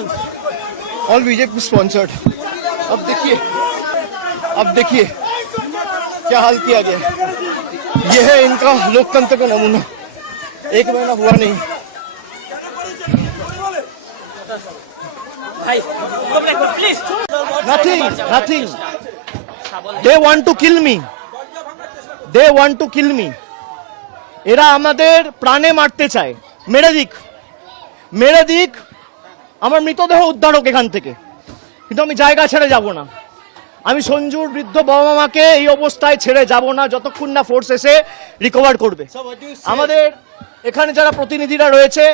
Elections all BJP sponsored. अब देखिए क्या हाल किया गया। यह है इनका लोकतंत्र का नमूना। एक महीना हुआ नहीं। Nothing. They want to kill me. এরা আমাদের প্রাণে মারতে চায়। মেরে দিক আমার মৃতদেহ উদ্ধারক এখান থেকে, কিন্তু আমি জায়গা ছেড়ে যাব না। আমি সঞ্জুর বৃদ্ধ বাবা মাকে এই অবস্থায় ছেড়ে যাব না যতক্ষণ না ফোর্স এসে রিকভার করবে। আমাদের এখানে যারা প্রতিনিধিরা রয়েছে,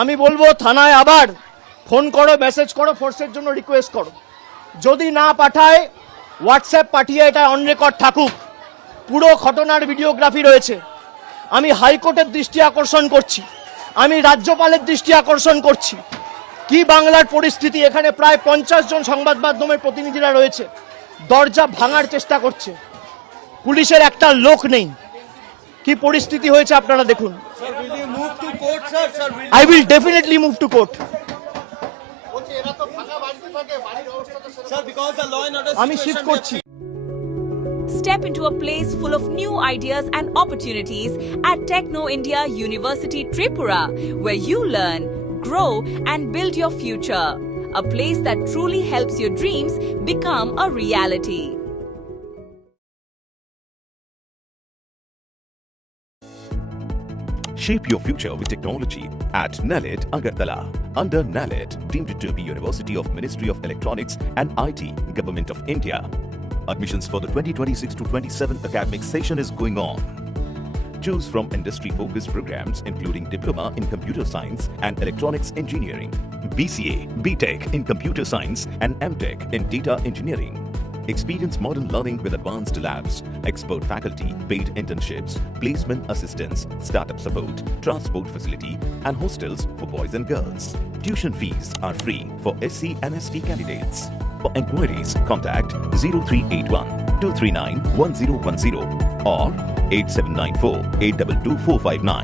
আমি বলবো থানায় আবার ফোন করো, মেসেজ করো, ফোর্সের জন্য রিকোয়েস্ট করো। যদি না পাঠায় হোয়াটসঅ্যাপ পাঠিয়ে এটা অন রেকর্ড থাকুক। পুরো ঘটনার ভিডিওগ্রাফি রয়েছে। আমি হাইকোর্টের দৃষ্টি আকর্ষণ করছি, আমি রাজ্যপালের দৃষ্টি আকর্ষণ করছি। কি বাংলার পরিস্থিতি, এখানে প্রায় 50 জন সংবাদ মাধ্যমের প্রতিনিধিরা রয়েছে, দরজা ভাঙার চেষ্টা করছে, পুলিশের একটা লোক নেই। কি পরিস্থিতি হয়েছে আপনারা দেখুন। I will definitely move to court. আমি শিফট করছি। Step into a place full of new ideas and opportunities at Techno India University Tripura, where you learn, grow and build your future. A place that truly helps your dreams become a reality. Shape your future with technology at NALET Agartala. Under NALET, deemed to be University of Ministry of Electronics and IT, Government of India. Admissions for the 2026 to 27 academic session is going on. Choose from industry-focused programs including Diploma in Computer Science and Electronics Engineering, BCA, BTech in Computer Science and MTech in Data Engineering. Experience modern learning with advanced labs, expert faculty, paid internships, placement assistance, startup support, transport facility, and hostels for boys and girls. Tuition fees are free for SC and ST candidates. For enquiries, contact 0381 239 1010 or 8794 822 459.